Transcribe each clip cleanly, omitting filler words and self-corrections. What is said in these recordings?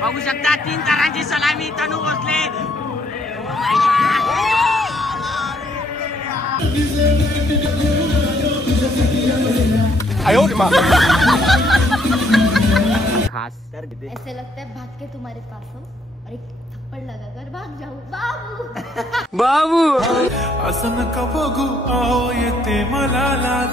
बघू शकता 3 तारांची सलामी तनू भोसले. खास ऐसे लगता है भाग के तुम्हारे पास हो और एक थप्पड़ लगाकर भाग जाऊं. बाबू बाबू असं नका बघू अहो येते मला लाज.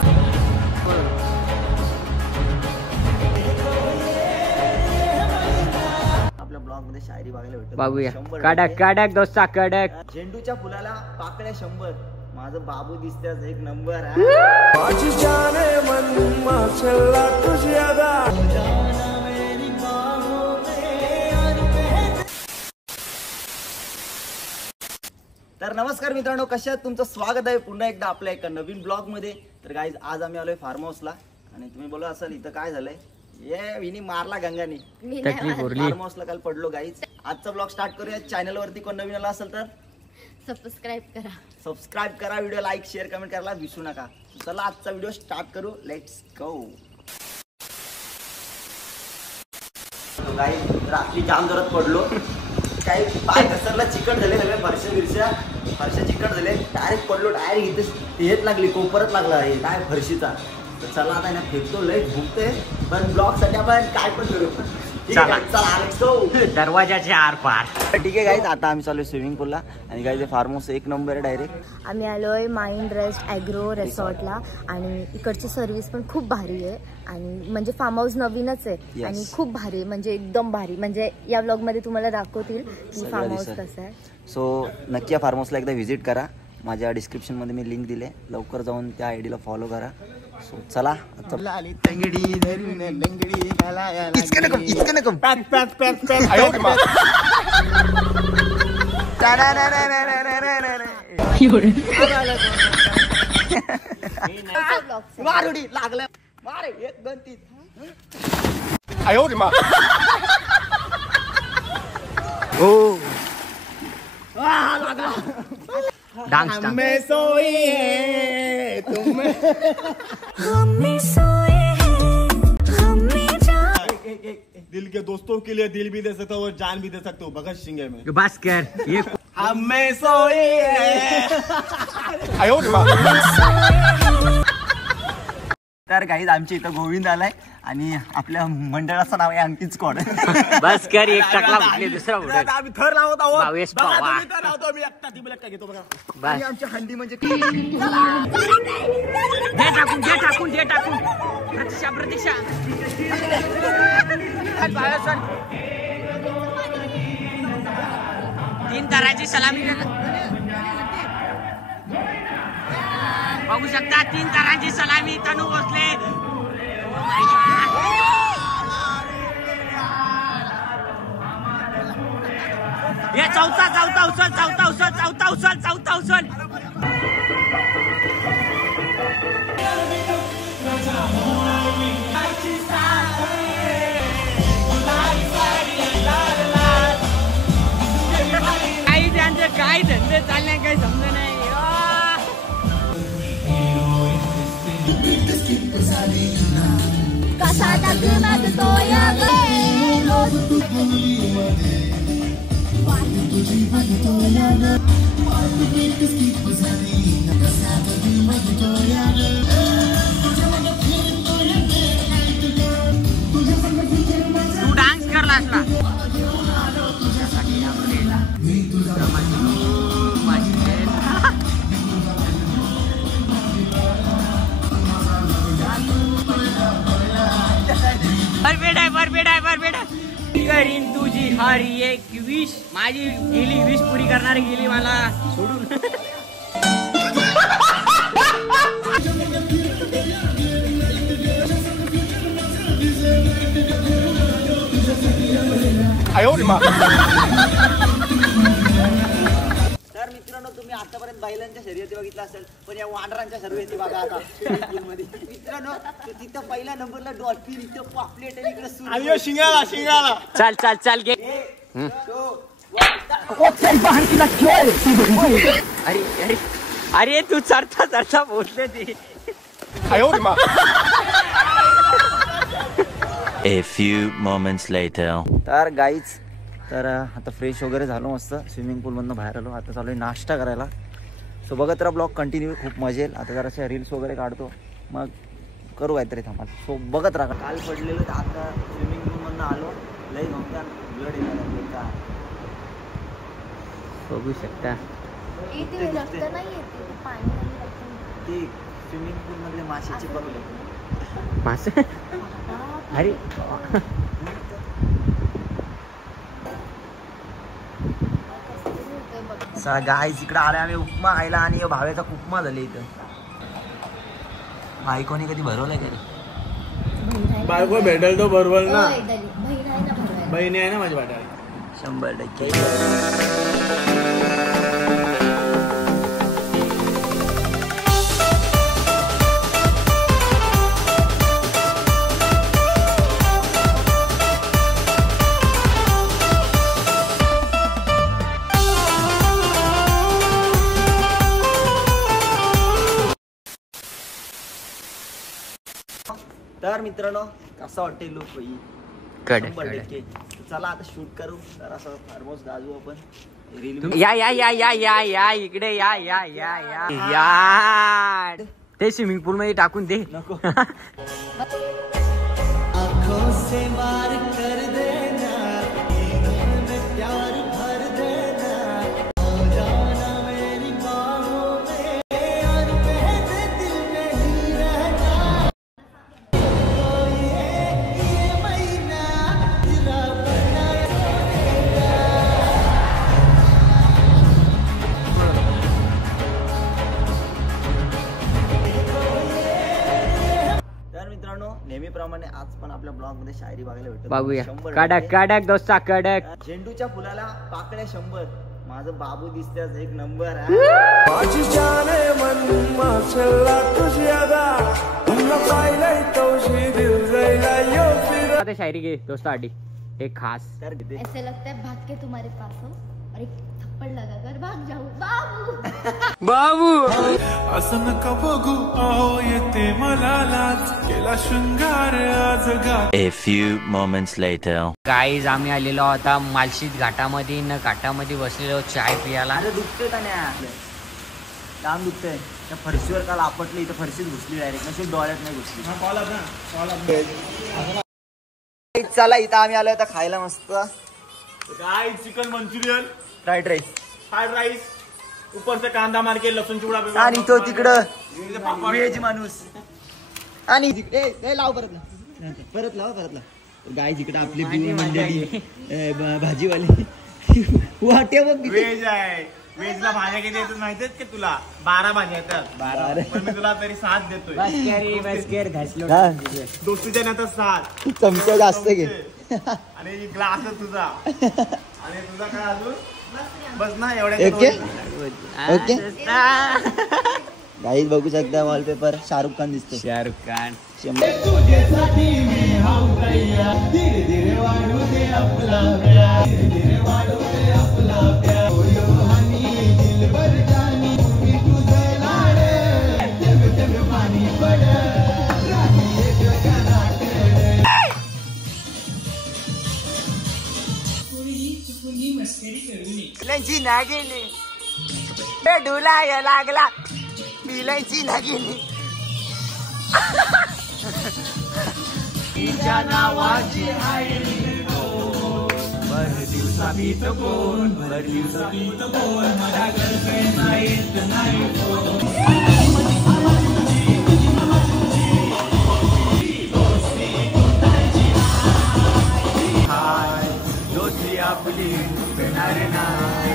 आपल्या ब्लॉग मध्ये शायरी बघायला भेटत. बाबूया कडक कडक दोस्ता कडक. झेंडूच्या फुलाला पाकळ्या 100. माझं बाबू दिसत्याच एक नंबर. माझी जान आहे मन माशल्ला तुझी अदा. तर नमस्कार मित्रांनो, कशा आहात? तुमचं स्वागत आहे पुन्हा एकदा आपल्या एका नवीन ब्लॉग मध्ये. तर गाईज आज आम्ही आलोय फार्म हाऊसला आणि तुम्ही बोला असाल इथं काय झालंय. ये विनी मारला गंगानी. फार्म हाऊसला काल पडलो गाईज. आजचा ब्लॉग स्टार्ट करूया. चॅनल वरती कोण नवीन आला असेल तर सबस्क्राईब करा, व्हिडिओ लाईक शेअर कमेंट करायला विसरू नका. चला आजचा व्हिडिओ स्टार्ट करू. Let's go. गाईज रात्री जाम जोरात पडलो. काही पाय घसरला, चिकट झाले सगळे. फरशा चिकट झाले. डायरेक्ट पडलो. डायरेक्ट इथे हेच लागली, कोपरच लागला आहे काय फरशीचा. तर चला आता ना फेकतो. लय भुकते पण ब्लॉग साठी आपण काय पण करू. दरवाजाच्या आर पार. ठीक आहे गाईज, आता आम्ही चालू स्विमिंग पूलला आणि गाईज फार्म हाऊस एक नंबर आहे. डायरेक्ट आम्ही आलोय माइंड रेस्ट ॲग्रो रिसॉर्टला आणि इकडची सर्व्हिस पण खूप भारी आहे. आणि म्हणजे फार्म हाऊस नवीनच आहे आणि खूप भारी, म्हणजे एकदम भारी. म्हणजे या ब्लॉग मध्ये तुम्हाला दाखवतील की फार्म हाऊस कसं आहे. सो नक्की या फार्म हाऊसला एकदा व्हिजिट करा. माझ्या डिस्क्रिप्शन मध्ये मी लिंक दिले. लवकर जाऊन त्या आयडी ला फॉलो करा. सो चला. मारुडी लागलं. मारे 1 2 3. हो लागला. डान्स हमें सोई है तुम दिल के दोस्तों के लिए दिल भी दे सकता हूँ और जान भी दे सकता हूँ. भगत सिंह है मैं. बस कर ये हमें सोई है. तर गाईज आमच्या इथं गोविंद आलाय आणि आपल्या मंडळाचं नाव आहे आणखी स्क्वॉड. बस कर. एक टाकला उठले, दुसरा उठले. आम्ही थर लावत आहोत. भावेश पवार. लावतो मी एकटा ती एकटा घेतो बघा. आणि आमच्या हंडी म्हणजे दे टाकून प्रतीक्षा 3 ताराची सलामी. बघू शकता 3 तारांची सलामी तनू भोसले. हे चौथा उचल. काही त्यांचे काय धंदे चालले काही समज नाही. तू डान्स करला असला. बरबेडा करीन तुझी हरी एक विश. माझी गेली विश पुरी करणारी गेली मला सोडून. तर मित्रांनो, तुम्ही आतापर्यंत बैलांच्या शर्यती बघितल्या असेल पण या वानरांच्या शर्यती बघा आता मध्ये. मित्रांनो तिथं पहिल्या नंबरला डॉल्फिन, इथं पॉपलेट आणि इकडे शिंगाला. चल घे. अरे तू चढता बोलले ते. A few moments later. तर गाईच तर आता फ्रेश वगैरे झालो मस्त स्विमिंग पूलमधनं बाहेर आलो. आता चालू आहे नाश्ता करायला. सो बघत राहा ब्लॉग कंटिन्यू, खूप मजा येईल. आता जराशा रील्स वगैरे काढतो मग करू काहीतरी थांबा. सो बघत राहा. काल पडलेलं तर आता स्विमिंग पूलमधनं आलो. लई नव्हत्या ब्लड येणार का बघू शकता. इथे रक्त नाही येते, पाणी नाही रक्त. ते स्विमिंग पूलमधले माशाचे पकडले मासे अरे गाईज इकडे आले आम्ही उपमा खायला आणि भाव्याचा उपमा झाले इथं. बायकोने कधी भरवलंय का रे? बायको भेटेल तो बरोबर ना. बहीण आहे ना भरवायला. बहिणी आहे ना माझी वाटा. 100%. तर मित्रांनो कसं वाटते लुक होई कडक 100%. चला आता शूट करू तर असं फार्म हाऊस गाजू आपण. या या या या या या इकडे या या या या या ते स्विमिंग पूल मध्ये टाकून दे. नको. नेहमीप्रमाणे आज पण आपल्या ब्लॉग मध्ये शायरी बघायला भेटत. बघूया. कडक कडक दोस्ता कडक. झेंडूच्या फुलाला पाकळ्या 100. माझं बाबू दिसतेच एक नंबर. आता शायरी घे दोस्तासाठी एक खास. तर ऐसे लगता है भाग के तुम्हारे पास हो और एक थप्पड़ लगा कर भाग जाऊं बाबू. बाबू असं नका बघू अहो येते मला लाज केला शृंगार आज गा. A few moments later. Guys आम्ही आलेलो आता मालशीत घाटामध्ये न घाटामध्ये बसलेलो चाय पियाला. अरे दुखते का नाही काम दुखतंय. त्या फरशीवर काल आपटलं इथं फरशीच घुसली डायरेक्ट. नशीब डोळ्यात नाही घुसली. चला इथं आम्ही आलोय आता खायला मस्त गाय chicken Manchurian, fried rice fried rice, ऊपर से कांदा मार के लसूण चिवडा. आणि तो तिकडं व्हेज माणूस. आणि तिकडे लाव परत लाव. गाय जिकडे आपली मंडळी भाजीवाली वाटे बघ. व्हेज आहे. व्हेजला भाज्या किती येतात माहितीयेत का तुला? 12 भाज्या येतात. 12 पण मी तुला तरी 7 देतोय. दोस्तीच्या नंतर 7 चमचा जास्त घे. आणि ग्लास तुझा आणि तुझा काय अजून बस ना एवढ्या. Okay okay. गाईज बघू शकता वॉलपेपर शाहरुख खान दिसतो. शाहरुख खान. बिलांची नागिनी डुलाय लागला. बिलांची नागिनी तिच्या नावाची आई भर दिवसा भीत कोण भर दिवसा भीत कोण मला गर्लफ्रेंड नाहीत नाही दोस्ती आपली भेटणार नाही.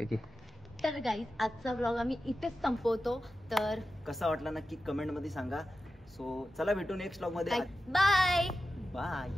तर गाईज आजचा ब्लॉग आम्ही इथेच संपवतो. तर कसा वाटला नक्की कमेंट मध्ये सांगा. सो चला भेटू नेक्स्ट ब्लॉग मध्ये. Bye bye.